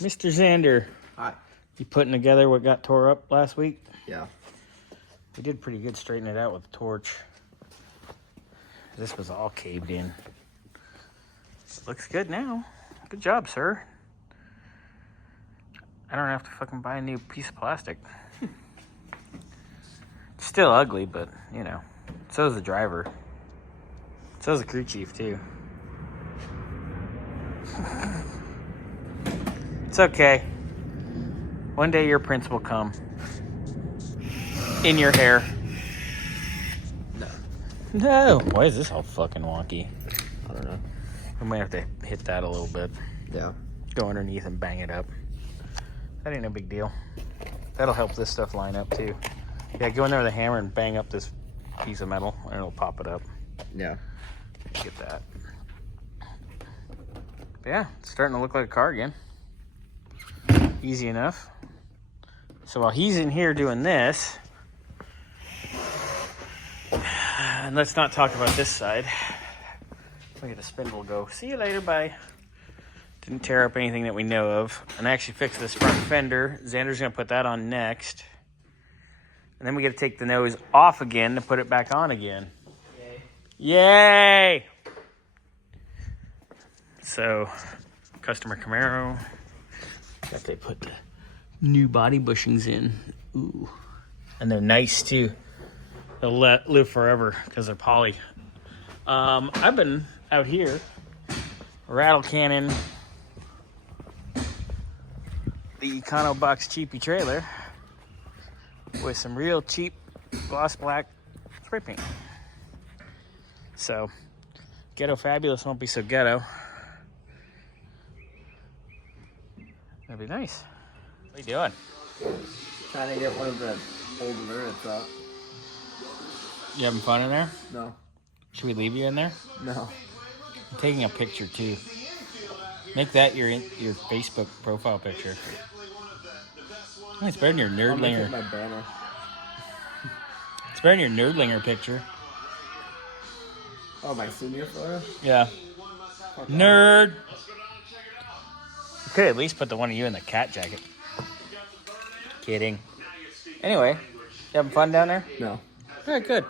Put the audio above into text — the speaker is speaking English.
Mr. Xander. Hi. You putting together what got tore up last week? Yeah. We did pretty good straightening it out with the torch. This was all caved in. Looks good now. Good job, sir. I don't have to fucking buy a new piece of plastic. It's still ugly, but, you know, so is the driver. So is the crew chief, too. It's okay. One day your prince will come. In your hair. No. No. Why is this all fucking wonky? I don't know. We might have to hit that a little bit. Yeah. Go underneath and bang it up. That ain't no big deal. That'll help this stuff line up too. Yeah, go in there with a hammer and bang up this piece of metal and it'll pop it up. Yeah. Get that. But yeah, it's starting to look like a car again. Easy enough. So while he's in here doing this, and let's not talk about this side. Look at the spindle go. See you later, bye. Didn't tear up anything that we know of. And I actually fixed this front fender. Xander's going to put that on next. And then we got to take the nose off again to put it back on again. Yay! Yay! So, customer Camaro. Got to put the new body bushings in. Ooh. And they're nice too. They'll live forever because they're poly. I've been out here rattle cannon the Econo Box Cheapy trailer with some real cheap gloss black spray paint. So, Ghetto Fabulous won't be so ghetto. That'd be nice. What are you doing? Trying to get one of the old mirrors out. You having fun in there? No. Should we leave you in there? No. I'm taking a picture too. Make that your Facebook profile picture. Oh, it's better than your Nerdlinger. My banner. It's better than your Nerdlinger picture. Oh, my senior photo? Yeah. Okay. Nerd. You could at least put the one of you in the cat jacket. Kidding. Anyway, you having fun down there? No. All right, good.